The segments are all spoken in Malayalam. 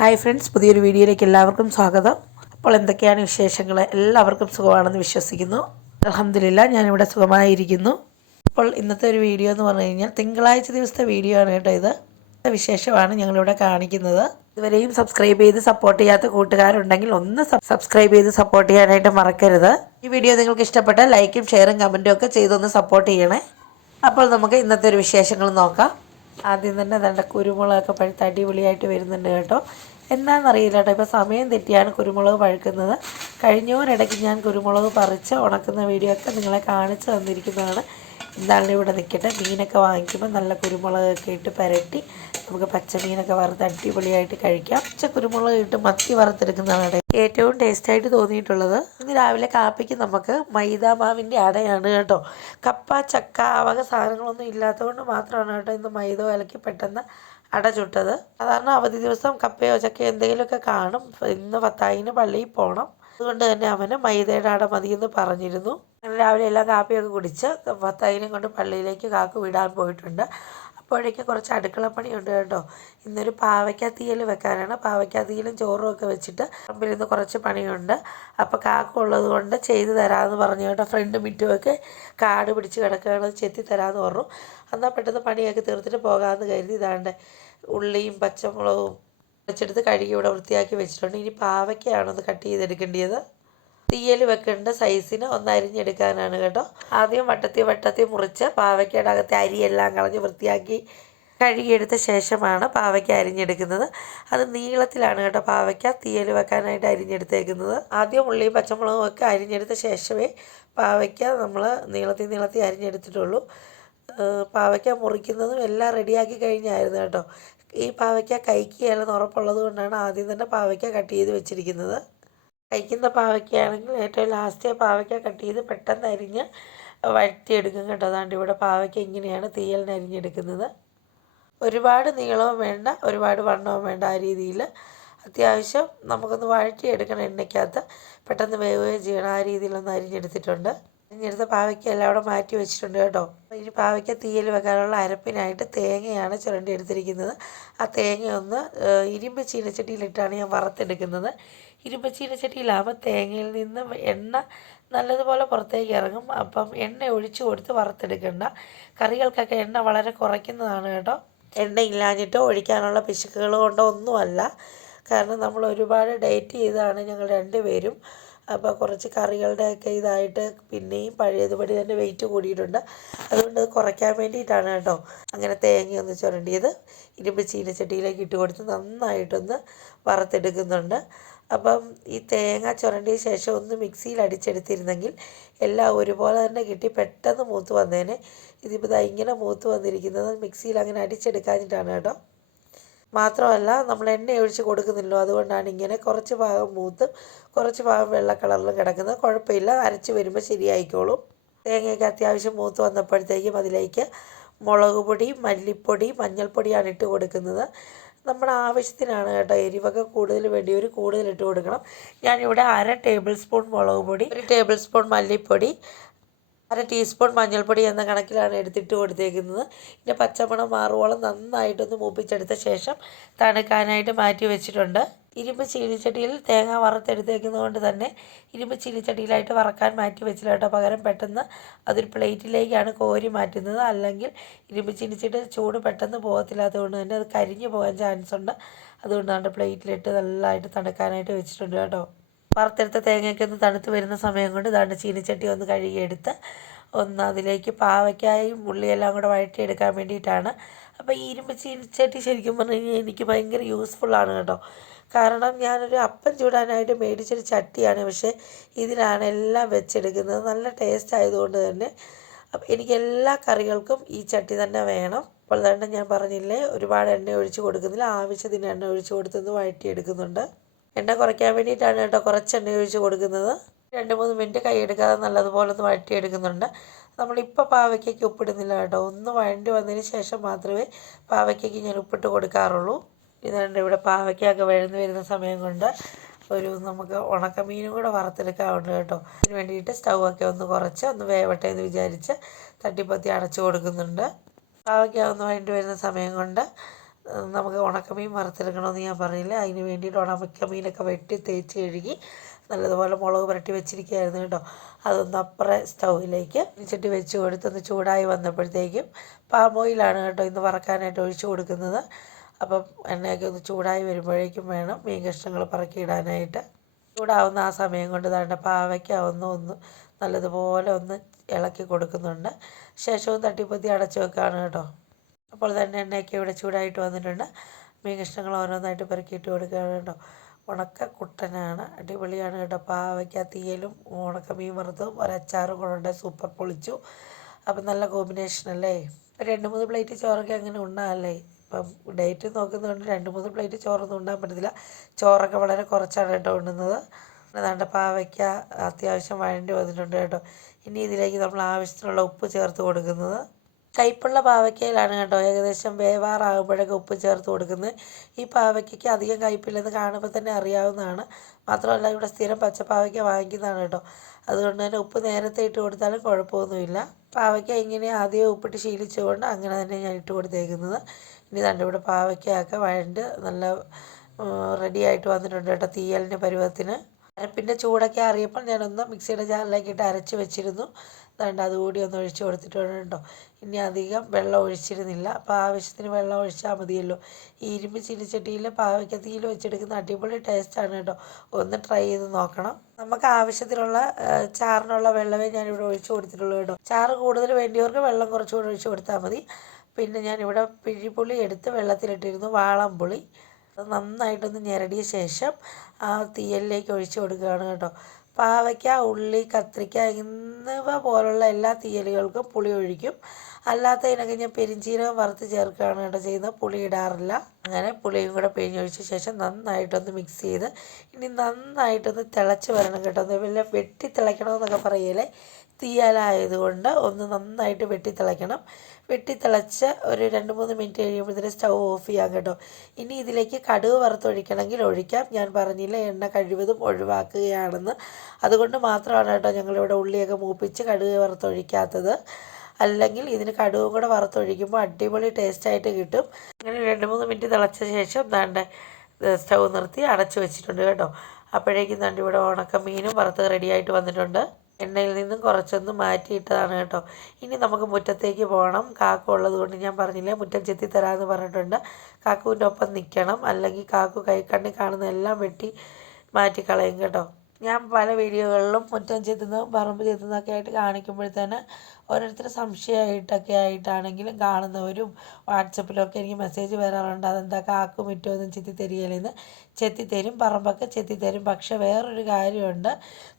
ഹായ് ഫ്രണ്ട്സ്, പുതിയൊരു വീഡിയോയിലേക്ക് എല്ലാവർക്കും സ്വാഗതം. അപ്പോൾ എന്തൊക്കെയാണ് വിശേഷങ്ങൾ? എല്ലാവർക്കും സുഖമാണെന്ന് വിശ്വസിക്കുന്നു. അൽഹംദുലില്ലാ, ഞാനിവിടെ സുഖമായിരിക്കുന്നു. അപ്പോൾ ഇന്നത്തെ ഒരു വീഡിയോ എന്ന് പറഞ്ഞു കഴിഞ്ഞാൽ തിങ്കളാഴ്ച ദിവസത്തെ വീഡിയോ ആണ് കേട്ടോ. ഇത് വിശേഷമാണ് ഞങ്ങളിവിടെ കാണിക്കുന്നത്. ഇതുവരെയും സബ്സ്ക്രൈബ് ചെയ്ത് സപ്പോർട്ട് ചെയ്യാത്ത കൂട്ടുകാരുണ്ടെങ്കിൽ ഒന്ന് സബ്സ്ക്രൈബ് ചെയ്ത് സപ്പോർട്ട് ചെയ്യാനായിട്ട് മറക്കരുത്. ഈ വീഡിയോ നിങ്ങൾക്ക് ഇഷ്ടപ്പെട്ടാൽ ലൈക്കും ഷെയറും കമൻറ്റും ഒക്കെ ചെയ്തൊന്ന് സപ്പോർട്ട് ചെയ്യണേ. അപ്പോൾ നമുക്ക് ഇന്നത്തെ ഒരു വിശേഷങ്ങൾ നോക്കാം. ആദ്യം തന്നെ നല്ല കുരുമുളകൊക്കെ പഴുത്ത് അടിപൊളിയായിട്ട് വരുന്നുണ്ട് കേട്ടോ. എന്താണെന്നറിയില്ല കേട്ടോ, ഇപ്പോൾ സമയം തെറ്റിയാണ് കുരുമുളക് പഴുക്കുന്നത്. കഴിഞ്ഞോരിടയ്ക്ക് ഞാൻ കുരുമുളക് പറിച്ച് ഉണക്കുന്ന വീഡിയോ ഒക്കെ നിങ്ങളെ കാണിച്ച് തന്നിരിക്കുന്നതാണ്. എന്തായാലും ഇവിടെ നിൽക്കട്ടെ. മീനൊക്കെ വാങ്ങിക്കുമ്പോൾ നല്ല കുരുമുളകൊക്കെ ഇട്ട് പുരട്ടി നമുക്ക് പച്ചമീനൊക്കെ വറുത്ത് അടിപൊളിയായിട്ട് കഴിക്കാം. കുരുമുളക് ഇട്ട് മത്തി വറുത്തെടുക്കുന്നതാണ് ഏറ്റവും ടേസ്റ്റായിട്ട് തോന്നിയിട്ടുള്ളത്. ഇന്ന് രാവിലെ കാപ്പിക്ക് നമുക്ക് മൈദാ മാവിൻ്റെ അടയാണ് കേട്ടോ. കപ്പ, ചക്ക ആ വക സാധനങ്ങളൊന്നും ഇല്ലാത്തതുകൊണ്ട് മാത്രമാണ് കേട്ടോ ഇന്ന് മൈദ കലക്കി പെട്ടെന്ന് അട ചുട്ടത്. സാധാരണ അവധി ദിവസം കപ്പയോ ചക്കയോ എന്തെങ്കിലുമൊക്കെ കാണും. ഇന്ന് ഫത്താഹിന് പള്ളിയിൽ പോകണം, അതുകൊണ്ട് തന്നെ അവന് മൈദയുടെ അട മതിയെന്ന് പറഞ്ഞിരുന്നു. അങ്ങനെ രാവിലെ എല്ലാം കാപ്പിയൊക്കെ കുടിച്ച് ഫത്താഹിനെയും കൊണ്ട് പള്ളിയിലേക്ക് കാക്കു വിടാൻ പോയിട്ടുണ്ട്. അപ്പോഴേക്കും കുറച്ച് അടുക്കളപ്പണിയുണ്ട് കേട്ടോ. ഇന്നൊരു പാവയ്ക്ക തീയൽ വെക്കാനാണ്. പാവയ്ക്ക തീയലും ചോറും ഒക്കെ വെച്ചിട്ട് പറമ്പിൽ ഇന്ന് കുറച്ച് പണിയുണ്ട്. അപ്പോൾ കാക്ക ഉള്ളത് കൊണ്ട് ചെയ്തു തരാമെന്ന് പറഞ്ഞു കേട്ടോ. ഫ്രണ്ട് മിറ്റുമൊക്കെ കാട് പിടിച്ച് കിടക്കുകയാണ്, ചെത്തി തരാമെന്ന് പറഞ്ഞു. എന്നാൽ പെട്ടെന്ന് പണിയൊക്കെ തീർത്തിട്ട് പോകാമെന്ന് കരുതി. ഇതാണ്ട് ഉള്ളിയും പച്ചമുളകും വെച്ചെടുത്ത് കഴുകി ഇവിടെ വൃത്തിയാക്കി വെച്ചിട്ടുണ്ട്. ഇനി പാവയ്ക്കയാണ് ഒന്ന് കട്ട് ചെയ്തെടുക്കേണ്ടത്. തീയൽ വെക്കേണ്ട സൈസിന് ഒന്ന് അരിഞ്ഞെടുക്കാനാണ് കേട്ടോ. ആദ്യം വട്ടത്തി മുറിച്ച് പാവയ്ക്കയുടെ അകത്തെ അരിയെല്ലാം കളഞ്ഞ് വൃത്തിയാക്കി കഴുകിയെടുത്ത ശേഷമാണ് പാവയ്ക്ക അരിഞ്ഞെടുക്കുന്നത്. അത് നീളത്തിലാണ് കേട്ടോ പാവയ്ക്ക തീയൽ വെക്കാനായിട്ട് അരിഞ്ഞെടുത്തേക്കുന്നത്. ആദ്യം ഉള്ളിയും പച്ചമുളകും ഒക്കെ അരിഞ്ഞെടുത്ത ശേഷമേ പാവയ്ക്ക നമ്മൾ നീളത്തിൽ അരിഞ്ഞെടുത്തിട്ടുള്ളൂ. പാവയ്ക്ക മുറിക്കുന്നതും എല്ലാം റെഡിയാക്കി കഴിഞ്ഞായിരുന്നു കേട്ടോ. ഈ പാവയ്ക്ക കഴിക്കുകയല്ലെന്ന് ഉറപ്പുള്ളത് കൊണ്ടാണ് ആദ്യം തന്നെ പാവയ്ക്ക കട്ട് ചെയ്ത് വെച്ചിരിക്കുന്നത്. കഴിക്കുന്ന പാവയ്ക്കയാണെങ്കിൽ ഏറ്റവും ലാസ്റ്റ് പാവയ്ക്ക കട്ട് ചെയ്ത് പെട്ടെന്ന് അരിഞ്ഞ് വഴറ്റിയെടുക്കും കേട്ടോ. അതാണ്ട് ഇവിടെ പാവയ്ക്ക ഇങ്ങനെയാണ് തീയലിന് അരിഞ്ഞെടുക്കുന്നത്. ഒരുപാട് നീളവും വേണ്ട, ഒരുപാട് വണ്ണവും വേണ്ട, ആ രീതിയിൽ അത്യാവശ്യം നമുക്കൊന്ന് വഴറ്റിയെടുക്കണം എണ്ണയ്ക്കകത്ത്. പെട്ടെന്ന് വേവുകയും ചെയ്യണം, ആ രീതിയിലൊന്ന് അരിഞ്ഞെടുത്തിട്ടുണ്ട്. അരിഞ്ഞെടുത്ത പാവയ്ക്ക എല്ലാം അവിടെ മാറ്റി വെച്ചിട്ടുണ്ട് കേട്ടോ. ഇനി പാവയ്ക്ക തീയൽ വെക്കാനുള്ള അരപ്പിനായിട്ട് തേങ്ങയാണ് ചുരണ്ടി എടുത്തിരിക്കുന്നത്. ആ തേങ്ങ ഒന്ന് ഇരുമ്പ് ചീനച്ചട്ടിയിലിട്ടാണ് ഞാൻ വറുത്തെടുക്കുന്നത്. ഇരുമ്പ് ചീനച്ചട്ടിയിലാകുമ്പോൾ തേങ്ങയിൽ നിന്ന് എണ്ണ നല്ലതുപോലെ പുറത്തേക്ക് ഇറങ്ങും. അപ്പം എണ്ണ ഒഴിച്ചു കൊടുത്ത് വറുത്തെടുക്കേണ്ട. കറികൾക്കൊക്കെ എണ്ണ വളരെ കുറയ്ക്കുന്നതാണ് കേട്ടോ. എണ്ണ ഇല്ലാഞ്ഞിട്ടോ ഒഴിക്കാനുള്ള പിശുക്കുകൾ കൊണ്ടോ ഒന്നുമല്ല. കാരണം നമ്മൾ ഒരുപാട് ഡയറ്റ് ചെയ്താണ് ഞങ്ങൾ രണ്ടുപേരും. അപ്പോൾ കുറച്ച് കറികളുടെയൊക്കെ ഇതായിട്ട് പിന്നെയും പഴയതുപടി തന്നെ വെയിറ്റ് കൂടിയിട്ടുണ്ട്. അതുകൊണ്ട് അത് കുറയ്ക്കാൻ വേണ്ടിയിട്ടാണ് കേട്ടോ അങ്ങനെ തേങ്ങയൊന്ന് ചുരണ്ടിയത് ഇരുമ്പ് ചീനച്ചട്ടിയിലേക്ക് ഇട്ട് കൊടുത്ത് നന്നായിട്ടൊന്ന് വറുത്തെടുക്കുന്നുണ്ട്. അപ്പം ഈ തേങ്ങ ചുരണ്ടിയ ശേഷം ഒന്ന് മിക്സിയിൽ അടിച്ചെടുത്തിരുന്നെങ്കിൽ എല്ലാം ഒരുപോലെ തന്നെ കിട്ടി പെട്ടെന്ന് മൂത്ത് വന്നേനെ. ഇതിപ്പോൾ ഇങ്ങനെ മൂത്ത് വന്നിരിക്കുന്നത് മിക്സിയിൽ അങ്ങനെ അടിച്ചെടുക്കാഞ്ഞിട്ടാണ് കേട്ടോ. മാത്രമല്ല നമ്മൾ എണ്ണ ഒഴിച്ച് കൊടുക്കുന്നില്ലോ, അതുകൊണ്ടാണ് ഇങ്ങനെ കുറച്ച് ഭാഗം മൂത്ത് കുറച്ച് ഭാഗം വെള്ള കളറിലും കിടക്കുന്നത്. കുഴപ്പമില്ല, അരച്ച് വരുമ്പോൾ ശരിയായിക്കോളും. തേങ്ങയൊക്കെ അത്യാവശ്യം മൂത്ത് വന്നപ്പോഴത്തേക്കും അതിലേക്ക് മുളക് പൊടി, മല്ലിപ്പൊടി, മഞ്ഞൾപ്പൊടിയാണ് ഇട്ട് കൊടുക്കുന്നത്. നമ്മുടെ ആവശ്യത്തിനാണ് കേട്ടോ. എരിവൊക്കെ കൂടുതൽ വേണ്ടിയവർ കൂടുതൽ ഇട്ട് കൊടുക്കണം. ഞാനിവിടെ 1/2 ടേബിൾ സ്പൂൺ മുളക് പൊടി, 1 ടേബിൾ സ്പൂൺ മല്ലിപ്പൊടി, 1/2 ടീസ്പൂൺ മഞ്ഞൾപ്പൊടി എന്ന കണക്കിലാണ് എടുത്തിട്ട് കൊടുത്തേക്കുന്നത്. പിന്നെ പച്ചമണം മാറുവോളം നന്നായിട്ടൊന്ന് മൂപ്പിച്ചെടുത്ത ശേഷം തണുക്കാനായിട്ട് മാറ്റി വെച്ചിട്ടുണ്ട്. ഇരുമ്പ് ചീനിച്ചട്ടിയിൽ തേങ്ങ വറുത്തെടുത്തേക്കുന്നത് കൊണ്ട് തന്നെ ഇരുമ്പ് ചീനിച്ചട്ടിയിലായിട്ട് വറക്കാൻ മാറ്റി വെച്ചില്ല കേട്ടോ. പകരം പെട്ടെന്ന് അതൊരു പ്ലേറ്റിലേക്കാണ് കോരി മാറ്റുന്നത്. അല്ലെങ്കിൽ ഇരുമ്പ് ചീനിച്ചട്ടി ചൂട് പെട്ടെന്ന് പോകത്തില്ലാത്തതുകൊണ്ട് തന്നെ അത് കരിഞ്ഞു പോകാൻ ചാൻസ് ഉണ്ട്. അതുകൊണ്ടാണ് പ്ലേറ്റിലിട്ട് നല്ലതായിട്ട് തണുക്കാനായിട്ട് വെച്ചിട്ടുണ്ട് കേട്ടോ. വറുത്തെടുത്ത തേങ്ങയൊക്കെ ഒന്ന് തണുത്ത് വരുന്ന സമയം കൊണ്ട് ഇതാണ്ട് ചീനിച്ചട്ടി ഒന്ന് കഴുകിയെടുത്ത് ഒന്ന് അതിലേക്ക് പാവയ്ക്കായും ഉള്ളിയെല്ലാം കൂടെ വഴറ്റിയെടുക്കാൻ വേണ്ടിയിട്ടാണ്. അപ്പോൾ ഈ ഇരുമ്പ് ചീനിച്ചട്ടി ശരിക്കും പറഞ്ഞു കഴിഞ്ഞാൽ എനിക്ക് ഭയങ്കര യൂസ്ഫുള്ളാണ് കേട്ടോ. കാരണം ഞാനൊരു അപ്പം ചൂടാനായിട്ട് മേടിച്ചൊരു ചട്ടിയാണ്, പക്ഷേ ഇതിലാണ് എല്ലാം വെച്ചെടുക്കുന്നത്. നല്ല ടേസ്റ്റ് ആയതുകൊണ്ട് തന്നെ അപ്പം എനിക്ക് എല്ലാ കറികൾക്കും ഈ ചട്ടി തന്നെ വേണം. അപ്പോൾ അതുകൊണ്ട് ഞാൻ പറഞ്ഞില്ലേ, ഒരുപാട് എണ്ണ ഒഴിച്ച് കൊടുക്കുന്നില്ല, ആവശ്യത്തിന് എണ്ണ ഒഴിച്ച് കൊടുത്തൊന്ന് വഴറ്റിയെടുക്കുന്നുണ്ട്. എണ്ണ കുറയ്ക്കാൻ വേണ്ടിയിട്ടാണ് കേട്ടോ കുറച്ച് എണ്ണ ഒഴിച്ച് കൊടുക്കുന്നത്. 2-3 മിനിറ്റ് കൈയെടുക്കാതെ നല്ലതുപോലെ ഒന്ന് വഴറ്റിയെടുക്കുന്നുണ്ട്. നമ്മളിപ്പോൾ പാവയ്ക്കയ്ക്ക് ഉപ്പിടുന്നില്ല കേട്ടോ. ഒന്ന് വഴണ്ടി വന്നതിന് ശേഷം മാത്രമേ പാവയ്ക്കയ്ക്ക് ഞാൻ ഉപ്പിട്ട് കൊടുക്കാറുള്ളൂ. ഇതുകൊണ്ട് ഇവിടെ പാവയ്ക്കൊക്കെ വഴന്ന് വരുന്ന സമയം കൊണ്ട് നമുക്ക് ഉണക്കമീനും കൂടെ വറുത്തെടുക്കാറുണ്ട് കേട്ടോ. അതിന് വേണ്ടിയിട്ട് സ്റ്റൗവൊക്കെ ഒന്ന് കുറച്ച് ഒന്ന് വേവട്ടെ എന്ന് വിചാരിച്ച് തട്ടിപ്പൊത്തി അടച്ചു കൊടുക്കുന്നുണ്ട്. പാവയ്ക്ക ഒന്ന് വഴണ്ടി വരുന്ന സമയം കൊണ്ട് നമുക്ക് ഉണക്കമീൻ വറുത്തെടുക്കണമെന്ന് ഞാൻ പറഞ്ഞില്ല. അതിന് വേണ്ടിയിട്ട് ഉണക്കമീനൊക്കെ വെട്ടി തേച്ച് കഴുകി നല്ലതുപോലെ മുളക് പുരട്ടി വെച്ചിരിക്കുകയായിരുന്നു കേട്ടോ. അതൊന്ന് അപ്പുറം സ്റ്റൗവിലേക്ക് ചട്ടി വെച്ച് കൊടുത്തൊന്ന് ചൂടായി വന്നപ്പോഴത്തേക്കും പാം ഓയിലാണ് കേട്ടോ ഇന്ന് വറക്കാനായിട്ട് ഒഴിച്ചു കൊടുക്കുന്നത്. അപ്പം എണ്ണയൊക്കെ ഒന്ന് ചൂടായി വരുമ്പോഴേക്കും വേണം മീൻ കഷ്ണങ്ങൾ പറക്കിയിടാനായിട്ട്. ചൂടാവുന്ന ആ സമയം കൊണ്ട് താണ്ട പാവയ്ക്ക ഒന്ന് നല്ലതുപോലെ ഒന്ന് ഇളക്കി കൊടുക്കുന്നുണ്ട്. ശേഷവും തട്ടിപ്പൊത്തി അടച്ചു വെക്കുകയാണ് കേട്ടോ. അപ്പോൾ തന്നെ എണ്ണയൊക്കെ ഇവിടെ ചൂടായിട്ട് വന്നിട്ടുണ്ട്. മീൻ കഷ്ണങ്ങൾ ഓരോന്നായിട്ട് പെറുക്കിയിട്ട് കൊടുക്കുകയാണ് കേട്ടോ. ഉണക്ക കുട്ടനാണ്, അടിപൊളിയാണ് കേട്ടോ. പാവയ്ക്ക തീയലും ഉണക്കമീൻ വറുത്തതും ഒരച്ചാറും കൂടെ ഉണ്ട്. സൂപ്പർ പൊളിച്ചു. അപ്പം നല്ല കോമ്പിനേഷൻ അല്ലേ. 2-3 പ്ലേറ്റ് ചോറൊക്കെ അങ്ങനെ ഉണ്ണാമല്ലേ. ഇപ്പം ഡേറ്റ് നോക്കുന്നതുകൊണ്ട് 2-3 പ്ലേറ്റ് ചോറൊന്നും ഉണ്ണാൻ പറ്റത്തില്ല. ചോറൊക്കെ വളരെ കുറച്ചാണ് കേട്ടോ ഉണ്ണുന്നത്. അതാണ്ട് പാവയ്ക്ക അത്യാവശ്യം വഴണ്ടി വന്നിട്ടുണ്ട് കേട്ടോ. ഇനി ഇതിലേക്ക് നമ്മൾ ആവശ്യത്തിനുള്ള ഉപ്പ് ചേർത്ത് കൊടുക്കുന്നത്. കയ്പ്പുള്ള പാവയ്ക്കയിലാണ് കേട്ടോ ഏകദേശം വേവാറാകുമ്പോഴൊക്കെ ഉപ്പ് ചേർത്ത് കൊടുക്കുന്നത്. ഈ പാവയ്ക്കയ്ക്ക് അധികം കയ്പ്പില്ലെന്ന് കാണുമ്പോൾ തന്നെ അറിയാവുന്നതാണ്. മാത്രമല്ല ഇവിടെ സ്ഥിരം പച്ചപ്പാവയ്ക്ക വാങ്ങിക്കുന്നതാണ് കേട്ടോ. അതുകൊണ്ട് തന്നെ ഉപ്പ് നേരത്തെ ഇട്ട് കൊടുത്താലും കുഴപ്പമൊന്നുമില്ല. പാവയ്ക്ക ഇങ്ങനെ ആദ്യം ഉപ്പിട്ട് ശീലിച്ചുകൊണ്ട് അങ്ങനെ തന്നെ ഞാൻ ഇട്ട് കൊടുത്തേക്കുന്നത്. ഇനി ദാണ്ട് ഇവിടെ പാവയ്ക്കയൊക്കെ വഴണ്ട് നല്ല റെഡിയായിട്ട് വന്നിട്ടുണ്ട് കേട്ടോ തീയലിൻ്റെ പരുവത്തിന്. അരപ്പിൻ്റെ ചൂടൊക്കെ അറിയപ്പോൾ ഞാനൊന്ന് മിക്സിയുടെ ജാറിലേക്ക് ഇട്ട് അരച്ച് വെച്ചിരുന്നു. അതുകൊണ്ട് അതുകൂടി ഒന്ന് ഒഴിച്ച് കൊടുത്തിട്ടുണ്ട് കേട്ടോ. ഇനി അധികം വെള്ളം ഒഴിച്ചിരുന്നില്ല. അപ്പോൾ ആവശ്യത്തിന് വെള്ളം ഒഴിച്ചാൽ മതിയല്ലോ. ഈ ഇരുമ്പ് ചീനിച്ചട്ടിയിൽ പാവയ്ക്ക തീയിൽ വെച്ചെടുക്കുന്ന അടിപൊളി ടേസ്റ്റാണ് കേട്ടോ. ഒന്ന് ട്രൈ ചെയ്ത് നോക്കണം. നമുക്ക് ആവശ്യത്തിനുള്ള ചാറിനുള്ള വെള്ളമേ ഞാനിവിടെ ഒഴിച്ച് കൊടുത്തിട്ടുള്ളൂ കേട്ടോ. ചാറ് കൂടുതൽ വേണ്ടിയവർക്ക് വെള്ളം കുറച്ചുകൂടി ഒഴിച്ച് കൊടുത്താൽ മതി. പിന്നെ ഞാനിവിടെ പിഴിപുളി എടുത്ത് വെള്ളത്തിലിട്ടിരുന്നു, വാളംപുളി. അത് നന്നായിട്ടൊന്ന് ഞെരടിയ ശേഷം ആ തീയലിലേക്ക് ഒഴിച്ച് കൊടുക്കുകയാണ് കേട്ടോ. പാവയ്ക്ക, ഉള്ളി, കത്രിക്ക എന്നിവ പോലുള്ള എല്ലാ തീയലുകൾക്കും പുളി ഒഴിക്കും. അല്ലാത്തതിനൊക്കെ ഞാൻ പെരിഞ്ചീരകം വറുത്ത് ചേർക്കുകയാണ് കേട്ടോ ചെയ്യുന്നത്. പുളി ഇടാറില്ല. അങ്ങനെ പുളിയും കൂടെ പിഴിഞ്ഞൊഴിച്ച ശേഷം നന്നായിട്ടൊന്ന് മിക്സ് ചെയ്ത് ഇനി നന്നായിട്ടൊന്ന് തിളച്ച് വരണം കേട്ടോ. വല്ല വെട്ടി തിളയ്ക്കണമെന്നൊക്കെ പറയലേ. തീയലായതുകൊണ്ട് ഒന്ന് നന്നായിട്ട് വെട്ടിത്തിളയ്ക്കണം. വെട്ടിത്തിളച്ച് ഒരു 2-3 മിനിറ്റ് കഴിയുമ്പോഴത്തേന് സ്റ്റൗ ഓഫ് ചെയ്യാം കേട്ടോ. ഇനി ഇതിലേക്ക് കടുക് വറുത്തൊഴിക്കണമെങ്കിൽ ഒഴിക്കാം. ഞാൻ പറഞ്ഞില്ല എണ്ണ കഴിവതും ഒഴിവാക്കുകയാണെന്ന്. അതുകൊണ്ട് മാത്രമാണ് കേട്ടോ ഞങ്ങളിവിടെ ഉള്ളിയൊക്കെ മൂപ്പിച്ച് കടുക് വറുത്തൊഴിക്കാത്തത്. അല്ലെങ്കിൽ ഇതിന് കടുകും കൂടെ വറുത്തൊഴിക്കുമ്പോൾ അടിപൊളി ടേസ്റ്റായിട്ട് കിട്ടും. അങ്ങനെ 2-3 മിനിറ്റ് തിളച്ച ശേഷം ദാണ്ട് സ്റ്റൗ നിർത്തി അടച്ചു വെച്ചിട്ടുണ്ട് കേട്ടോ. അപ്പോഴേക്കും ദാണ്ട് ഇവിടെ ഉണക്കമീനും വറുത്ത് റെഡിയായിട്ട് വന്നിട്ടുണ്ട്. എണ്ണയിൽ നിന്നും കുറച്ചൊന്ന് മാറ്റിയിട്ടതാണ് കേട്ടോ. ഇനി നമുക്ക് മുറ്റത്തേക്ക് പോകണം. കാക്കു ഉള്ളത് കൊണ്ട് ഞാൻ പറഞ്ഞില്ലേ മുറ്റം ചെത്തി തരാമെന്ന് പറഞ്ഞിട്ടുണ്ട്. കാക്കുവിൻ്റെ ഒപ്പം നിൽക്കണം. അല്ലെങ്കിൽ കാക്കു കണ്ണിൽ കാണുന്ന എല്ലാം വെട്ടി മാറ്റി കളയും കേട്ടോ. ഞാൻ പല വീഡിയോകളിലും മുറ്റം ചെത്തുന്നതും പറമ്പ് ചെത്തുന്നതൊക്കെ ആയിട്ട് കാണിക്കുമ്പോഴത്തേന് ഓരോരുത്തർ സംശയമായിട്ടൊക്കെ ആയിട്ടാണെങ്കിലും കാണുന്നവരും വാട്സപ്പിലൊക്കെ എനിക്ക് മെസ്സേജ് വരാറുണ്ട്. അതെന്താ കാക്കു മുറ്റമൊന്നും ചെത്തി തരികയില്ലെന്ന്. ചെത്തിത്തരും, പറമ്പൊക്കെ ചെത്തിത്തരും. പക്ഷെ വേറൊരു കാര്യമുണ്ട്,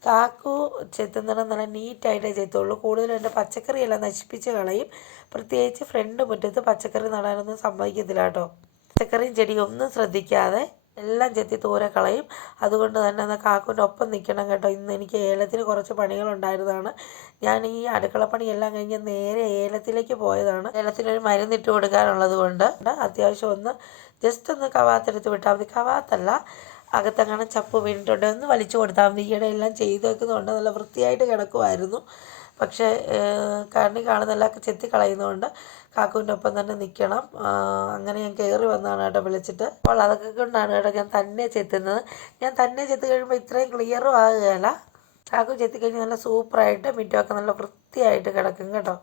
കാക്കു ചെത്തുന്നിടം നല്ല നീറ്റായിട്ടേ ചെത്തുള്ളൂ. കൂടുതലും എൻ്റെ പച്ചക്കറിയെല്ലാം നശിപ്പിച്ച് കളയും. പ്രത്യേകിച്ച് ഫ്രണ്ട് മുറ്റത്ത് പച്ചക്കറി നടാനൊന്നും സമ്മതിക്കത്തില്ല കേട്ടോ. പച്ചക്കറിയും ചെടിയും ഒന്നും ശ്രദ്ധിക്കാതെ എല്ലാം ചെത്തി ദൂരെ കളയും. അതുകൊണ്ട് തന്നെ എന്നാൽ കാക്കുവിൻ്റെ ഒപ്പം നിൽക്കണം കേട്ടോ. ഇന്ന് എനിക്ക് ഏലത്തിന് കുറച്ച് പണികളുണ്ടായിരുന്നതാണ്. ഞാൻ ഈ അടുക്കളപ്പണിയെല്ലാം കഴിഞ്ഞ് നേരെ ഏലത്തിലേക്ക് പോയതാണ്. ഏലത്തിനൊരു മരുന്നിട്ട് കൊടുക്കാനുള്ളത് കൊണ്ട് അത്യാവശ്യം ഒന്ന് ജസ്റ്റ് ഒന്ന് കവാത്തെടുത്ത് വിട്ടാൽ മതി. കവാത്തല്ല, അകത്തെങ്ങാനും ചപ്പ് വീണിട്ടുണ്ട് ഒന്ന് വലിച്ചു കൊടുത്താൽ മതി. ഈയിടെ എല്ലാം ചെയ്ത് വെക്കുന്നതുകൊണ്ട് നല്ല വൃത്തിയായിട്ട് കിടക്കുമായിരുന്നു. പക്ഷേ കണ്ണി കാണുന്നതെല്ലാം ചെത്തി കളയുന്നതുകൊണ്ട് കാക്കുവിൻ്റെ ഒപ്പം തന്നെ നിൽക്കണം. അങ്ങനെ ഞാൻ കയറി വന്നതാണ് കേട്ടോ വിളിച്ചിട്ട്. അപ്പോൾ അതൊക്കെ കൊണ്ടാണ് കേട്ടോ ഞാൻ തന്നെ ചെത്തുന്നത്. ഞാൻ തന്നെ ചെത്തി കഴിയുമ്പോൾ ഇത്രയും ക്ലിയറും ആകുകയില്ല. കാക്കു ചെത്തിക്കഴിഞ്ഞാൽ നല്ല സൂപ്പറായിട്ട് മുറ്റമൊക്കെ നല്ല വൃത്തിയായിട്ട് കിടക്കും കേട്ടോ.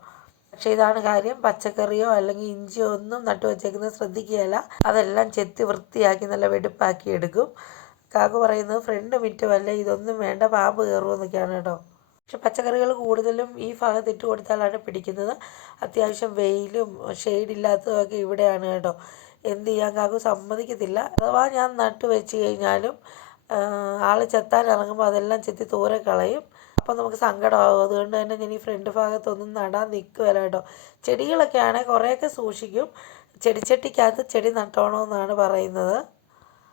പക്ഷേ ഇതാണ് കാര്യം, പച്ചക്കറിയോ അല്ലെങ്കിൽ ഇഞ്ചിയോ ഒന്നും നട്ടു വെച്ചേക്കുന്നത് ശ്രദ്ധിക്കുകയില്ല. അതെല്ലാം ചെത്തി വൃത്തിയാക്കി നല്ല വെടുപ്പാക്കി എടുക്കും. കാക്കു പറയുന്നത് ഫ്രണ്ട് മുറ്റമല്ലേ, ഇതൊന്നും വേണ്ട, പാമ്പ് കയറുമെന്നൊക്കെയാണ് കേട്ടോ. പക്ഷെ പച്ചക്കറികൾ കൂടുതലും ഈ ഭാഗത്ത് ഇട്ട് കൊടുത്താലാണ് പിടിക്കുന്നത്. അത്യാവശ്യം വെയിലും ഷെയ്ഡില്ലാത്തതൊക്കെ ഇവിടെയാണ് കേട്ടോ. എന്ത് ചെയ്യാൻ കാക്കു സമ്മതിക്കത്തില്ല. അഥവാ ഞാൻ നട്ടു വെച്ച് കഴിഞ്ഞാലും ആൾ ചെത്താൻ ഇറങ്ങുമ്പോൾ അതെല്ലാം ചെത്തി ദൂരെ കളയും. അപ്പോൾ നമുക്ക് സങ്കടമാകും. അതുകൊണ്ട് തന്നെ ഞാൻ ഈ ഫ്രണ്ട് ഭാഗത്തൊന്നും നടാൻ നിൽക്കുകയില്ല കേട്ടോ. ചെടികളൊക്കെ ആണെങ്കിൽ കുറേയൊക്കെ സൂക്ഷിക്കും. ചെടിച്ചട്ടിക്കകത്ത് ചെടി നട്ടോണമെന്നാണ് പറയുന്നത്.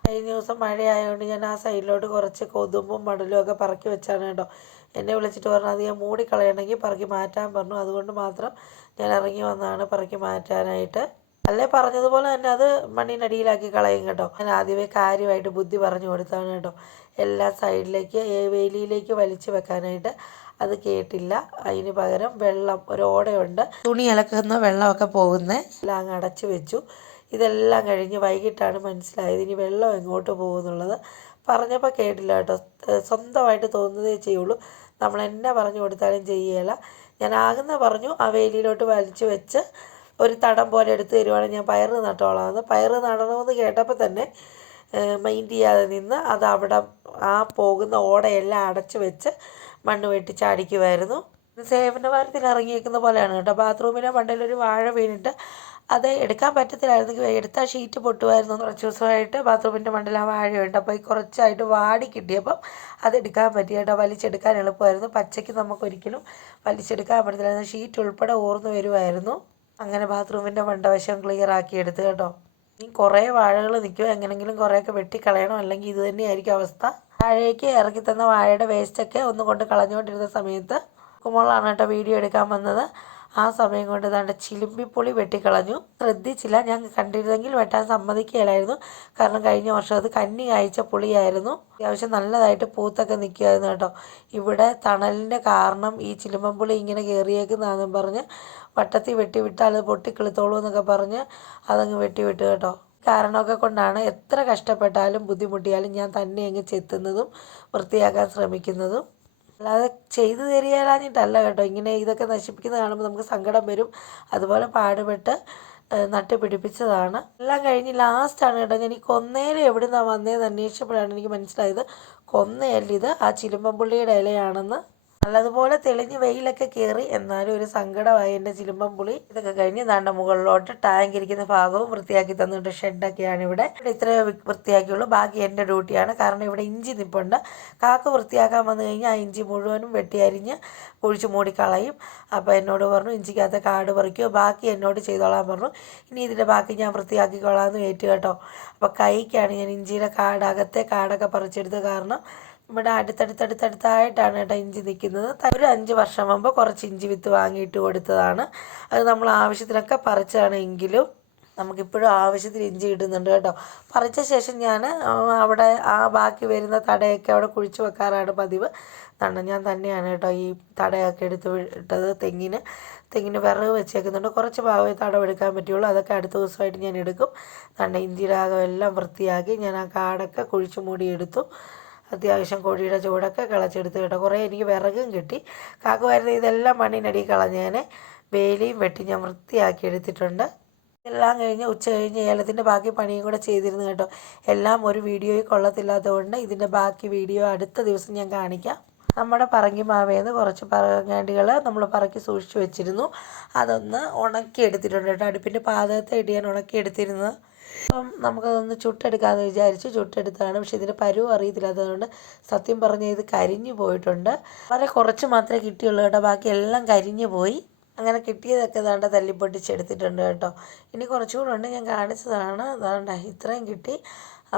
കഴിഞ്ഞ ദിവസം മഴയായതുകൊണ്ട് ഞാൻ ആ സൈഡിലോട്ട് കുറച്ച് കൊതുമ്പും മടലും ഒക്കെ പറക്കി വെച്ചാണ് കേട്ടോ. എന്നെ വിളിച്ചിട്ട് പറഞ്ഞു അത് ഞാൻ മൂടിക്കളയണമെങ്കിൽ പറക്കി മാറ്റാൻ പറഞ്ഞു. അതുകൊണ്ട് മാത്രം ഞാൻ ഇറങ്ങി വന്നതാണ് പറക്കി മാറ്റാനായിട്ട്. അല്ലേ പറഞ്ഞതുപോലെ തന്നെ അത് മണ്ണിനടിയിലാക്കി കളയും കേട്ടോ. ഞാൻ ആദ്യമേ കാര്യമായിട്ട് ബുദ്ധി പറഞ്ഞു കൊടുത്താണ് കേട്ടോ. എല്ലാ സൈഡിലേക്ക് വേലിയിലേക്ക് വലിച്ചു വെക്കാനായിട്ട്. അത് കേട്ടില്ല. അതിന് പകരം വെള്ളം, ഒരു ഓടയുണ്ട്, തുണി അലക്കുന്ന വെള്ളമൊക്കെ പോകുന്നത് എല്ലാം അങ്ങ് അടച്ചു വെച്ചു. ഇതെല്ലാം കഴിഞ്ഞ് വൈകിട്ടാണ് മനസ്സിലായത് ഇനി വെള്ളം എങ്ങോട്ട് പോകുമെന്നുള്ളത്. പറഞ്ഞപ്പോൾ കേട്ടില്ല കേട്ടോ. സ്വന്തമായിട്ട് തോന്നുന്നതേ ചെയ്യുള്ളൂ. നമ്മൾ എന്നാ പറഞ്ഞു കൊടുത്താലും ചെയ്യുകയില്ല. ഞാൻ ആകുന്ന പറഞ്ഞു ആ വേലിയിലോട്ട് വലിച്ചു വെച്ച് ഒരു തടം പോലെ എടുത്ത് തരുവാണെങ്കിൽ ഞാൻ പയറ് നട്ടോളാമെന്ന്. പയറ് നടണമെന്ന് കേട്ടപ്പോൾ തന്നെ മൈൻഡ് ചെയ്യാതെ നിന്ന് അത് അവിടെ ആ പോകുന്ന ഓടയെല്ലാം അടച്ചു വെച്ച് മണ്ണ് വെട്ടി ചാടിക്കുമായിരുന്നു. സേവന വാരത്തിൽ ഇറങ്ങിയേക്കുന്ന പോലെയാണ് കേട്ടോ. ബാത്റൂമിൻ്റെ മണ്ടയിലൊരു വാഴ വീണിട്ട് അത് എടുക്കാൻ പറ്റത്തില്ലായിരുന്നെങ്കിൽ എടുത്താൽ ഷീറ്റ് പൊട്ടുമായിരുന്നു. കുറച്ച് ദിവസമായിട്ട് ബാത്റൂമിൻ്റെ മണ്ടയിൽ ആ വാഴയുണ്ട്. അപ്പോൾ ഈ കുറച്ചായിട്ട് വാടി കിട്ടിയപ്പം അതെടുക്കാൻ പറ്റി കേട്ടോ. വലിച്ചെടുക്കാൻ എളുപ്പമായിരുന്നു. പച്ചയ്ക്ക് നമുക്കൊരിക്കലും വലിച്ചെടുക്കാൻ പറ്റത്തില്ലായിരുന്നു. ഷീറ്റ് ഉൾപ്പെടെ ഊർന്നു വരുമായിരുന്നു. അങ്ങനെ ബാത്റൂമിൻ്റെ മണ്ടവശം ക്ലിയർ ആക്കി എടുത്ത് കേട്ടോ. ഇനി കുറേ വാഴകൾ നിൽക്കും. എങ്ങനെങ്കിലും കുറേയൊക്കെ വെട്ടിക്കളയണം, അല്ലെങ്കിൽ ഇത് തന്നെയായിരിക്കും അവസ്ഥ. താഴേക്ക് ഇറക്കി തന്ന വാഴയുടെ വേസ്റ്റൊക്കെ ഒന്ന് കൊണ്ട് കളഞ്ഞുകൊണ്ടിരുന്ന സമയത്ത് കുമോളാണ് കേട്ടോ വീഡിയോ എടുക്കാൻ വന്നത്. ആ സമയം കൊണ്ട് ദാണ്ട് ചിലിമ്പിപ്പുളി വെട്ടിക്കളഞ്ഞു. ശ്രദ്ധിച്ചില്ല. ഞാൻ കണ്ടിരുന്നെങ്കിൽ വെട്ടാൻ സമ്മതിക്കുകയില്ലായിരുന്നു. കാരണം കഴിഞ്ഞ വർഷം അത് കന്നി കായ്ച്ച പുളിയായിരുന്നു. അത്യാവശ്യം നല്ലതായിട്ട് പൂത്തൊക്കെ നിൽക്കുമായിരുന്നു കേട്ടോ. ഇവിടെ തണലിൻ്റെ കാരണം ഈ ചിലിമ്പൻപുളി ഇങ്ങനെ കയറിയേക്കുന്നതാണെന്നും പറഞ്ഞ് വട്ടത്തിൽ വെട്ടിവിട്ടാൽ അത് പൊട്ടിക്കിളുത്തോളൂ എന്നൊക്കെ പറഞ്ഞ് അതങ്ങ് വെട്ടിവിട്ടു കേട്ടോ. കാരണമൊക്കെ കൊണ്ടാണ് എത്ര കഷ്ടപ്പെട്ടാലും ബുദ്ധിമുട്ടിയാലും ഞാൻ തന്നെ അങ്ങ് ചെത്തുന്നതും വൃത്തിയാക്കാൻ ശ്രമിക്കുന്നതും. അല്ലാതെ ചെയ്തു തരികയില്ലാഞ്ഞിട്ടല്ല കേട്ടോ. ഇങ്ങനെ ഇതൊക്കെ നശിപ്പിക്കുന്നത് കാണുമ്പോൾ നമുക്ക് സങ്കടം വരും. അതുപോലെ പാടുപെട്ട് നട്ട് പിടിപ്പിച്ചതാണ്. എല്ലാം കഴിഞ്ഞ് ലാസ്റ്റാണ് കേട്ടോ ഞാൻ ഈ കൊന്നയില എവിടെ നിന്നാണ് വന്നതെന്ന് അന്വേഷിച്ചപ്പോഴാണ് എനിക്ക് മനസ്സിലായത് കൊന്നയല്ലിത് ആ ചിലുമ്പൻപുള്ളിയുടെ ഇലയാണെന്ന്. നല്ലതുപോലെ തെളിഞ്ഞ് വെയിലൊക്കെ കയറി. എന്നാലും ഒരു സങ്കടമായി എൻ്റെ ചിലുമ്പൻപുളി. ഇതൊക്കെ കഴിഞ്ഞ് ദാണ്ട മുകളിലോട്ട് ടാങ്ക് ഇരിക്കുന്ന ഭാഗവും വൃത്തിയാക്കി തന്നിട്ട് ഷെഡൊക്കെയാണ് ഇവിടെ ഇത്രയേ വൃത്തിയാക്കിയുള്ളൂ. ബാക്കി എൻ്റെ ഡ്യൂട്ടിയാണ്. കാരണം ഇവിടെ ഇഞ്ചി നിൽപ്പുണ്ട്. കാക്ക വൃത്തിയാക്കാൻ വന്നു കഴിഞ്ഞാൽ ആ ഇഞ്ചി മുഴുവനും വെട്ടി അരിഞ്ഞ് കുഴിച്ച് മൂടിക്കളയും. അപ്പോൾ എന്നോട് പറഞ്ഞു ഇഞ്ചിക്കകത്ത് കാട് പറിക്കുമോ, ബാക്കി എന്നോട് ചെയ്തോളാൻ പറഞ്ഞു. ഇനി ഇതിൻ്റെ ബാക്കി ഞാൻ വൃത്തിയാക്കിക്കോളാമെന്ന് ഏറ്റു കേട്ടോ. അപ്പോൾ കൈക്കാണ് ഞാൻ ഇഞ്ചിയുടെ അകത്തെ കാടൊക്കെ പറിച്ചെടുത്ത്. കാരണം ഇവിടെ അടുത്തടുത്തായിട്ടാണ് കേട്ടോ ഇഞ്ചി നിൽക്കുന്നത്. ഒരു 5 വർഷം മുമ്പ് കുറച്ച് ഇഞ്ചി വിത്ത് വാങ്ങിയിട്ട് കൊടുത്തതാണ്. അത് നമ്മൾ ആവശ്യത്തിനൊക്കെ പറിച്ചതാണ്. എങ്കിലും നമുക്കിപ്പോഴും ആവശ്യത്തിന് ഇഞ്ചി കിട്ടുന്നുണ്ട് കേട്ടോ. പറിച്ച ശേഷം ഞാൻ അവിടെ ആ ബാക്കി വരുന്ന തടയൊക്കെ അവിടെ കുഴിച്ച് വെക്കാറാണ് പതിവ്. ഞാൻ തന്നെയാണ് കേട്ടോ ഈ തടയൊക്കെ എടുത്ത് ഇട്ടത്. തെങ്ങിന് വിറക് വെച്ചേക്കുന്നുണ്ട്. കുറച്ച് ഭാഗമേ തടം എടുക്കാൻ പറ്റുള്ളൂ. അതൊക്കെ അടുത്ത ദിവസമായിട്ട് ഞാൻ എടുക്കും. ഇഞ്ചിയുടെ എല്ലാം വൃത്തിയാക്കി ഞാൻ ആ കാടൊക്കെ കുഴിച്ച് മൂടിയെടുത്തു. അത്യാവശ്യം കോഴിയുടെ ചൂടൊക്കെ കിളച്ചെടുത്ത് കേട്ടോ. കുറേ എനിക്ക് വിറകും കിട്ടി. കാക്ക വരുന്ന ഇതെല്ലാം മണ്ണിനടി കളഞ്ഞേനെ. വേലിയും വെട്ടി ഞാൻ വൃത്തിയാക്കി എടുത്തിട്ടുണ്ട്. എല്ലാം കഴിഞ്ഞ് ഉച്ച കഴിഞ്ഞ് ഏലത്തിൻ്റെ ബാക്കി പണിയും കൂടെ ചെയ്തിരുന്നു കേട്ടോ. എല്ലാം ഒരു വീഡിയോയിൽ കൊള്ളത്തില്ലാത്തതുകൊണ്ട് ഇതിൻ്റെ ബാക്കി വീഡിയോ അടുത്ത ദിവസം ഞാൻ കാണിക്കാം. നമ്മുടെ പറങ്കി മാവേന്ന് കുറച്ച് പറങ്ങാണ്ടികൾ നമ്മൾ പറക്കി സൂക്ഷിച്ച് വെച്ചിരുന്നു. അതൊന്ന് ഉണക്കി എടുത്തിട്ടുണ്ട് കേട്ടോ. അടുപ്പിൻ്റെ പാതകത്തെ ഇട്ട് ഞാൻ ഉണക്കി എടുത്തിരുന്നത്. അപ്പം നമുക്കതൊന്ന് ചുട്ടെടുക്കാമെന്ന് വിചാരിച്ചു. ചുട്ടെടുത്താണ്. പക്ഷേ ഇതിൻ്റെ പരുവം അറിയത്തില്ലാത്തതുകൊണ്ട് സത്യം പറഞ്ഞാൽ ഇത് കരിഞ്ഞു പോയിട്ടുണ്ട്. വളരെ കുറച്ച് മാത്രമേ കിട്ടിയുള്ളൂ കേട്ടോ. ബാക്കി എല്ലാം കരിഞ്ഞു പോയി. അങ്ങനെ കിട്ടിയതൊക്കെ ദാണ്ട തല്ലിപ്പൊട്ടിച്ചെടുത്തിട്ടുണ്ട് കേട്ടോ. ഇനി കുറച്ചുകൂടെ ഉണ്ട്. ഞാൻ കാണിച്ചതാണ്. ദാണ്ട ഇത്രയും കിട്ടി.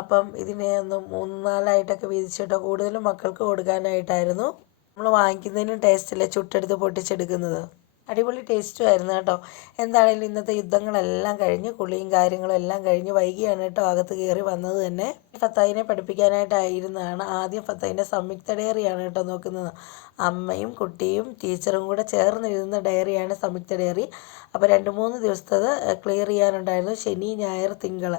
അപ്പം ഇതിനെ ഒന്ന് 3-4ആയിട്ടൊക്കെ വീതിച്ചിട്ടോ. കൂടുതലും മക്കൾക്ക് കൊടുക്കാനായിട്ടായിരുന്നു. നമ്മൾ വാങ്ങിക്കുന്നതിനും ടേസ്റ്റല്ലേ ചുട്ടെടുത്ത് പൊട്ടിച്ചെടുക്കുന്നത്. അടിപൊളി ടേസ്റ്റും ആയിരുന്നു കേട്ടോ. എന്താണെങ്കിലും ഇന്നത്തെ യുദ്ധങ്ങളെല്ലാം കഴിഞ്ഞ് കുളിയും കാര്യങ്ങളും എല്ലാം കഴിഞ്ഞ് വൈകിയാണ് കേട്ടോ അകത്ത് കയറി വന്നത് തന്നെ. ഫത്തായിനെ പഠിപ്പിക്കാനായിട്ടായിരുന്നതാണ്. ആദ്യം ഫത്തായിൻ്റെ സംയുക്ത ഡയറിയാണ് കേട്ടോ നോക്കുന്നത്. അമ്മയും കുട്ടിയും ടീച്ചറും കൂടെ ചേർന്ന് എഴുതുന്ന ഡയറിയാണ് സംയുക്ത ഡയറി. അപ്പോൾ 2-3 ദിവസത്തത് ക്ലിയർ ചെയ്യാനുണ്ടായിരുന്നു. ശനി, ഞായർ, തിങ്കൾ.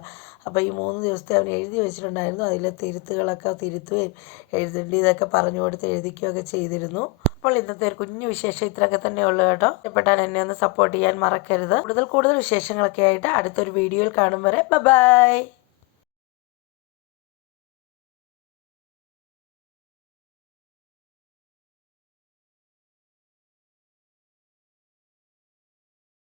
അപ്പോൾ ഈ 3 ദിവസത്തെ അവൻ എഴുതി വെച്ചിട്ടുണ്ടായിരുന്നു. അതിലെ തിരുത്തുകളൊക്കെ തിരുത്തുകയും എഴുതേണ്ടതൊക്കെ പറഞ്ഞു കൊടുത്ത് എഴുതിക്കുകയൊക്കെ ചെയ്തിരുന്നു. അപ്പോൾ ഇന്നത്തെ ഒരു കുഞ്ഞു വിശേഷം ഇത്രയൊക്കെ തന്നെ ഉള്ളൂ കേട്ടോ. ഇഷ്ടപ്പെട്ടാൽ എന്നെ ഒന്ന് സപ്പോർട്ട് ചെയ്യാൻ മറക്കരുത്. കൂടുതൽ വിശേഷങ്ങളൊക്കെ ആയിട്ട് അടുത്തൊരു വീഡിയോയിൽ കാണും വരെ ബൈ.